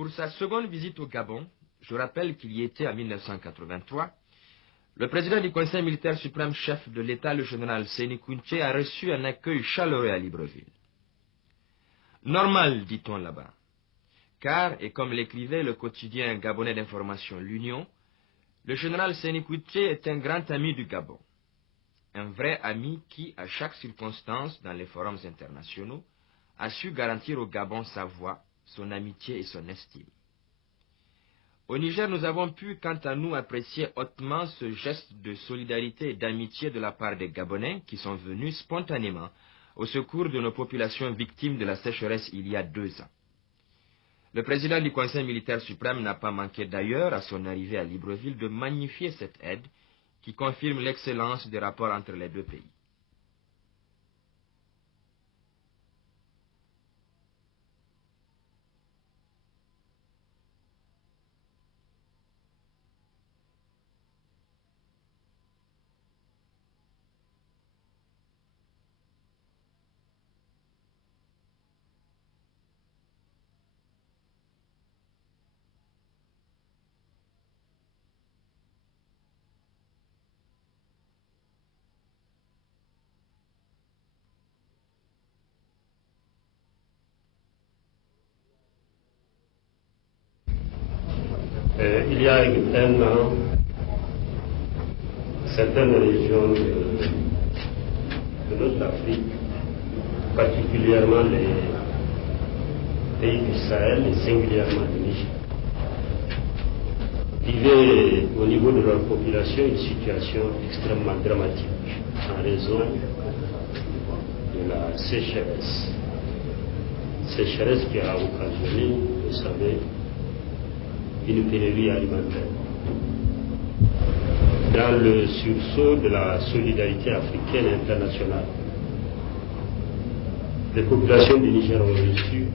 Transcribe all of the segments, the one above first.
Pour sa seconde visite au Gabon, je rappelle qu'il y était en 1983, le président du Conseil militaire suprême, chef de l'État, le général Séni Kountché, a reçu un accueil chaleureux à Libreville. Normal, dit-on là-bas, car, et comme l'écrivait le quotidien gabonais d'information L'Union, le général Séni Kountché est un grand ami du Gabon. Un vrai ami qui, à chaque circonstance dans les forums internationaux, a su garantir au Gabon sa voix, son amitié et son estime. Au Niger, nous avons pu, quant à nous, apprécier hautement ce geste de solidarité et d'amitié de la part des Gabonais qui sont venus spontanément au secours de nos populations victimes de la sécheresse il y a 2 ans. Le président du Conseil militaire suprême n'a pas manqué d'ailleurs, à son arrivée à Libreville, de magnifier cette aide qui confirme l'excellence des rapports entre les deux pays. Il y a 1 an, certaines régions de notre Afrique, particulièrement les pays du Sahel et singulièrement le Niger, vivaient au niveau de leur population une situation extrêmement dramatique en raison de la sécheresse. Sécheresse qui a occasionné, vous savez, une pénurie alimentaire. Dans le sursaut de la solidarité africaine et internationale, les populations du Niger ont reçu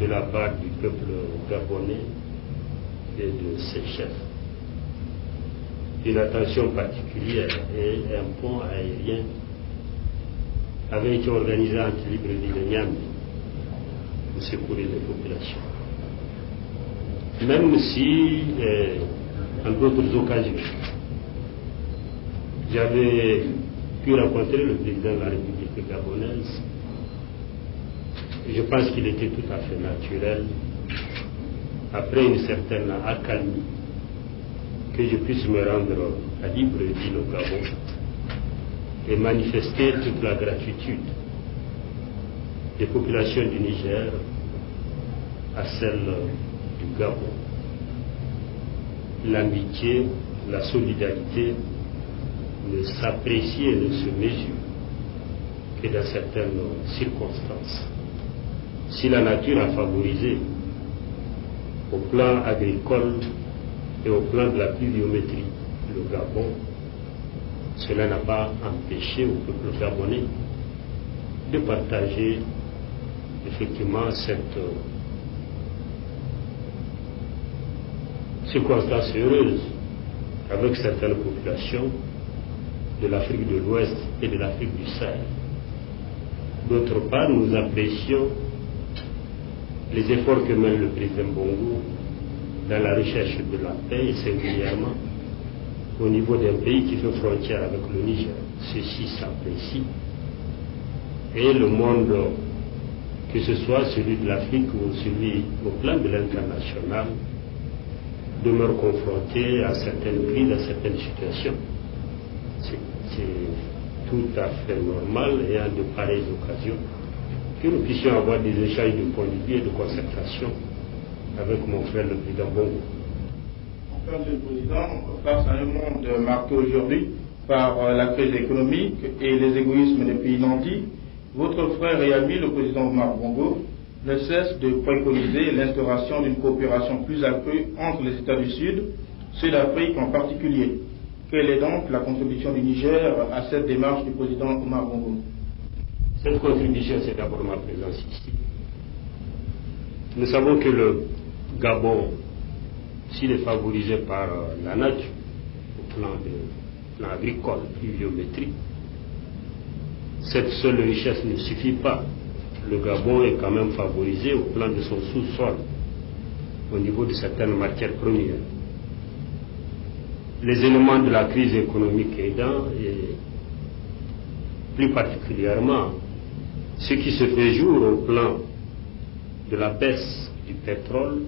de la part du peuple gabonais et de ses chefs une attention particulière, et un pont aérien avait été organisé entre Libreville et Niamey pour secourir les populations. Même si, en d'autres occasions, j'avais pu rencontrer le président de la République gabonaise, je pense qu'il était tout à fait naturel, après une certaine accalmie, que je puisse me rendre à Libreville au Gabon et manifester toute la gratitude des populations du Niger à celle du Gabon. L'amitié, la solidarité ne s'apprécie et ne se mesure que dans certaines circonstances. Si la nature a favorisé au plan agricole et au plan de la pluviométrie le Gabon, cela n'a pas empêché au peuple gabonais de partager effectivement cette circonstance heureuse avec certaines populations de l'Afrique de l'Ouest et de l'Afrique du Sahel. D'autre part, nous apprécions les efforts que mène le président Bongo dans la recherche de la paix et singulièrement au niveau d'un pays qui fait frontière avec le Niger. Ceci s'apprécie et le monde, que ce soit celui de l'Afrique ou celui au plan de l'international, demeure confronté à certaines crises, à certaines situations. C'est tout à fait normal et à de pareilles occasions que nous puissions avoir des échanges de points de vue et de concertation avec mon frère le président Bongo. Monsieur le Président, face à un monde marqué aujourd'hui par la crise économique et les égoïsmes des pays nantis, votre frère et ami, le président Omar Bongo, ne cesse de préconiser l'instauration d'une coopération plus accrue entre les États du Sud, ceux d'Afrique en particulier. Quelle est donc la contribution du Niger à cette démarche du président Omar Bongo? Cette contribution, c'est d'abord ma présence ici. Nous savons que le Gabon, s'il est favorisé par la nature, au plan agricole, pluviométrie, cette seule richesse ne suffit pas le Gabon est quand même favorisé au plan de son sous-sol, au niveau de certaines matières premières. Les éléments de la crise économique aidant, et plus particulièrement ce qui se fait jour au plan de la baisse du pétrole,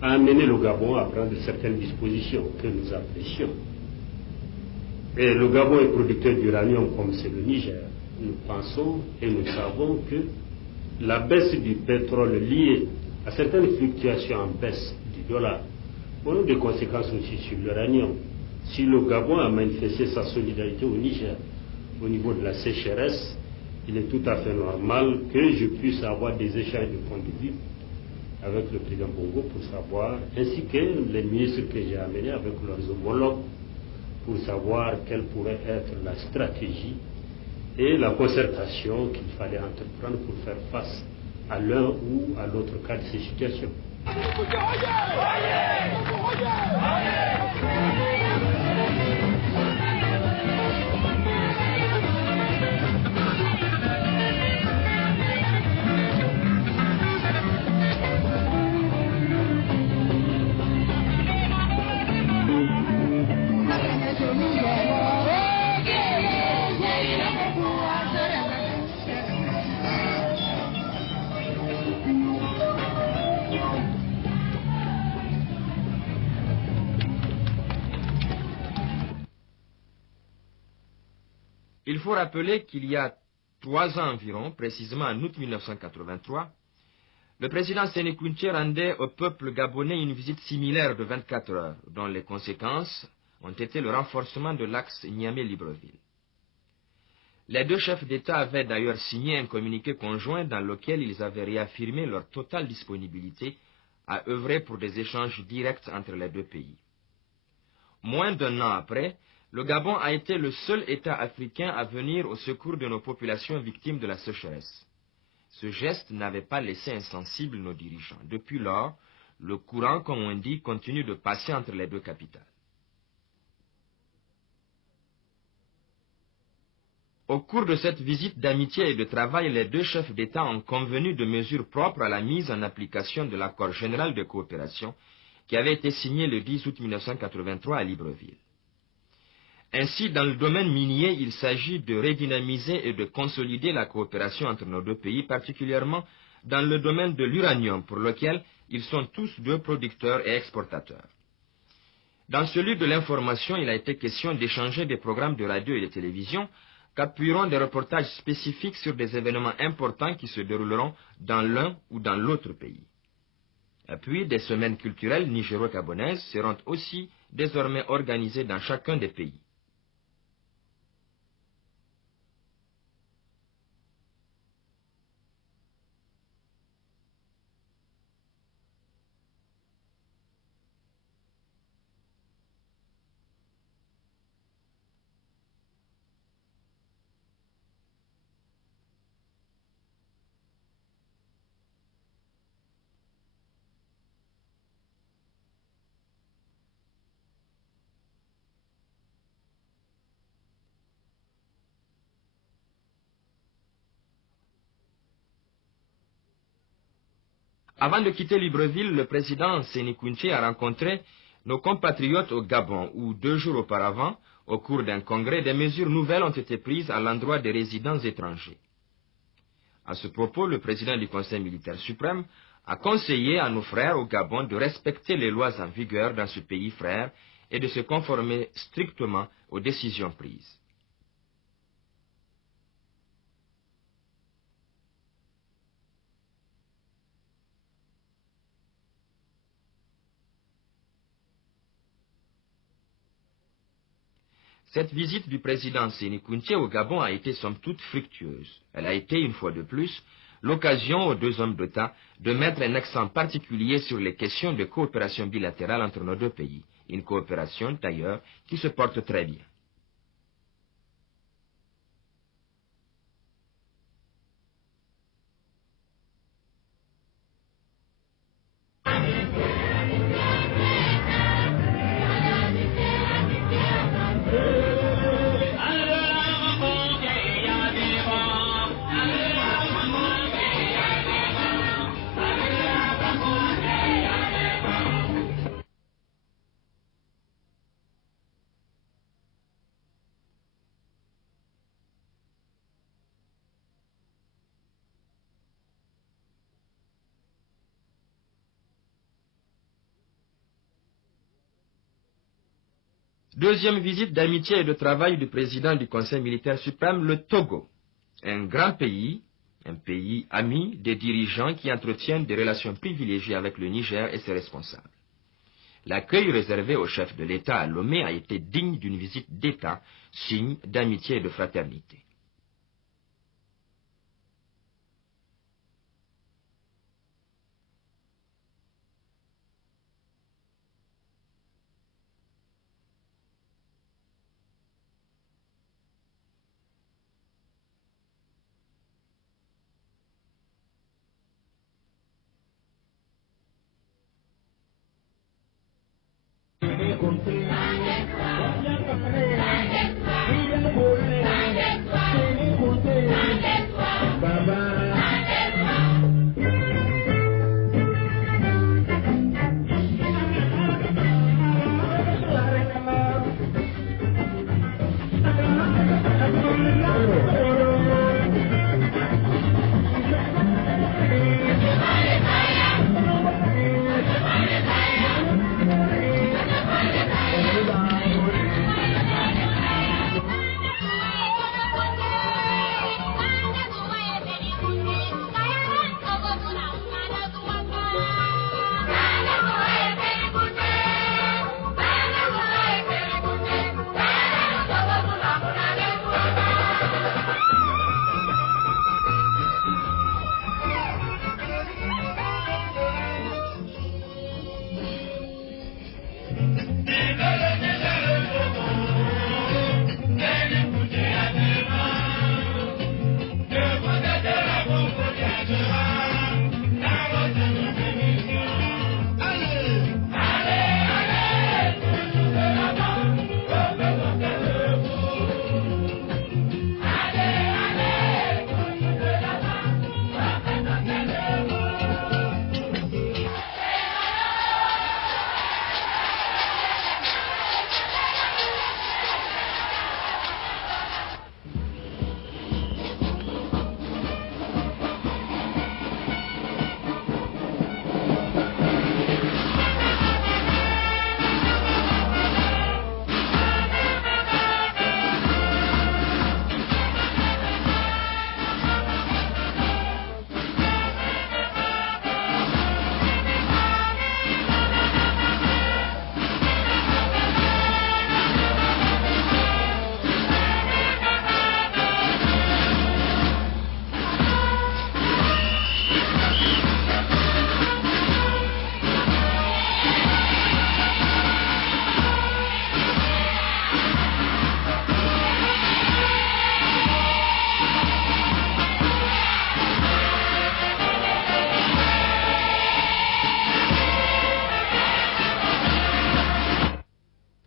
a amené le Gabon à prendre certaines dispositions que nous apprécions. Et le Gabon est producteur d'uranium comme c'est le Niger. Nous pensons et nous savons que la baisse du pétrole liée à certaines fluctuations en baisse du dollar auront des conséquences aussi sur l'uranium. Si le Gabon a manifesté sa solidarité au Niger au niveau de la sécheresse, il est tout à fait normal que je puisse avoir des échanges de points de vue avec le président Bongo pour savoir, ainsi que les ministres que j'ai amenés avec leurs homologues, pour savoir quelle pourrait être la stratégie et la concertation qu'il fallait entreprendre pour faire face à l'un ou à l'autre cas de ces situations. Il faut rappeler qu'il y a 3 ans environ, précisément en août 1983, le président Séné Kountché rendait au peuple gabonais une visite similaire de 24 heures, dont les conséquences ont été le renforcement de l'axe Niamey-Libreville. Les 2 chefs d'État avaient d'ailleurs signé un communiqué conjoint dans lequel ils avaient réaffirmé leur totale disponibilité à œuvrer pour des échanges directs entre les 2 pays. Moins d'1 an après, le Gabon a été le seul État africain à venir au secours de nos populations victimes de la sécheresse. Ce geste n'avait pas laissé insensibles nos dirigeants. Depuis lors, le courant, comme on dit, continue de passer entre les 2 capitales. Au cours de cette visite d'amitié et de travail, les 2 chefs d'État ont convenu de mesures propres à la mise en application de l'accord général de coopération qui avait été signé le 10 août 1983 à Libreville. Ainsi, dans le domaine minier, il s'agit de redynamiser et de consolider la coopération entre nos 2 pays, particulièrement dans le domaine de l'uranium, pour lequel ils sont tous 2 producteurs et exportateurs. Dans celui de l'information, il a été question d'échanger des programmes de radio et de télévision qu'appuieront des reportages spécifiques sur des événements importants qui se dérouleront dans l'un ou dans l'autre pays. Et puis, des semaines culturelles nigéro-gabonaises seront aussi désormais organisées dans chacun des pays. Avant de quitter Libreville, le président Séné Kountché a rencontré nos compatriotes au Gabon, où 2 jours auparavant, au cours d'un congrès, des mesures nouvelles ont été prises à l'endroit des résidents étrangers. À ce propos, le président du Conseil militaire suprême a conseillé à nos frères au Gabon de respecter les lois en vigueur dans ce pays frère et de se conformer strictement aux décisions prises. Cette visite du président Séné Kountché au Gabon a été somme toute fructueuse. Elle a été, une fois de plus, l'occasion aux 2 hommes d'État de mettre un accent particulier sur les questions de coopération bilatérale entre nos 2 pays. Une coopération, d'ailleurs, qui se porte très bien. Deuxième visite d'amitié et de travail du président du Conseil militaire suprême, le Togo. Un grand pays, un pays ami des dirigeants qui entretiennent des relations privilégiées avec le Niger et ses responsables. L'accueil réservé au chef de l'État à Lomé a été digne d'une visite d'État, signe d'amitié et de fraternité.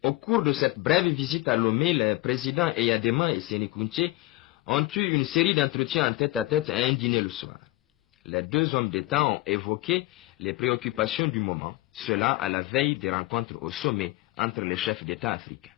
Au cours de cette brève visite à Lomé, le président Eyadema et Séné Kountché ont eu une série d'entretiens en tête-à-tête et un dîner le soir. Les deux hommes d'État ont évoqué les préoccupations du moment, cela à la veille des rencontres au sommet entre les chefs d'État africains.